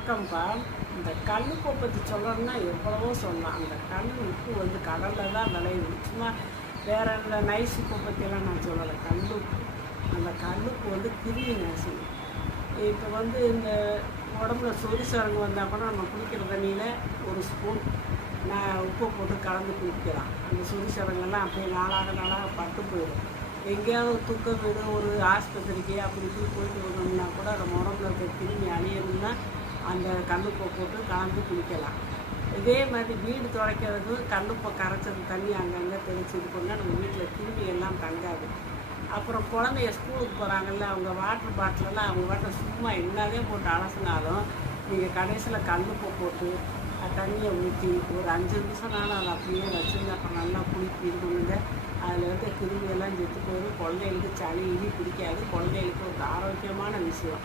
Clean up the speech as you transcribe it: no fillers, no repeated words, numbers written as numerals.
வணக்கம்ப்பா. இந்த கல்லுப்பை பற்றி சொல்லணும்னா எவ்வளவோ சொல்லலாம். அந்த கல் உப்பு வந்து கடலில் தான் விளையுது. சும்மா வேற இந்த நைஸ் உப்பை பற்றியெல்லாம் நான் சொல்லலை. கல்லுப்பு, அந்த கல்லுப்பு வந்து கிருமி நாசினி. இப்போ வந்து இந்த உடம்புல சொறி சரங்கு வந்தால் கூட நம்ம குடிக்கிற தண்ணியில் ஒரு ஸ்பூன் உப்பை போட்டு கலந்து குடிக்கலாம். அந்த சொறி சரங்கெல்லாம் அப்படியே நாளாக பட்டு போயிடும். எங்கேயாவது தூக்கம் வீடு ஒரு ஆஸ்பத்திரிக்கு அப்படி இப்படி போயிட்டு வந்தோம்னா கூட நம்ம உடம்புல இருக்க கிருமி அழியணும்னா அந்த கல்லுப்பை போட்டு கலந்து குடிக்கலாம். இதே மாதிரி வீடு துடைக்கிறதுக்கு கல்லுப்பை கரைச்சது தண்ணி அங்கங்கே தெளிச்சு இது பண்ணால் நம்ம வீட்டில் கிருமி எல்லாம் தங்காது. அப்புறம் குழந்தைய ஸ்கூலுக்கு போகிறாங்கல்ல, அவங்க வாட்டர் பாட்டிலெல்லாம் அவங்க வாட்டர் சும்மா என்னதே போட்டு அலசினாலும் நீங்கள் கடைசியில் கல்லுப்பை போட்டு தண்ணியை ஊற்றி ஒரு 5 நிமிஷம்னாலும் அதை அப்படியே வச்சுருந்து அப்புறம் நல்லா குளிப்பி இது பண்ணுங்க. அதில் இருக்க கிருமியெல்லாம் செத்து போயிடும். குழந்தைகளுக்கு சளி இனி பிடிக்காது. குழந்தைகளுக்கு ஒரு ஆரோக்கியமான விஷயம்.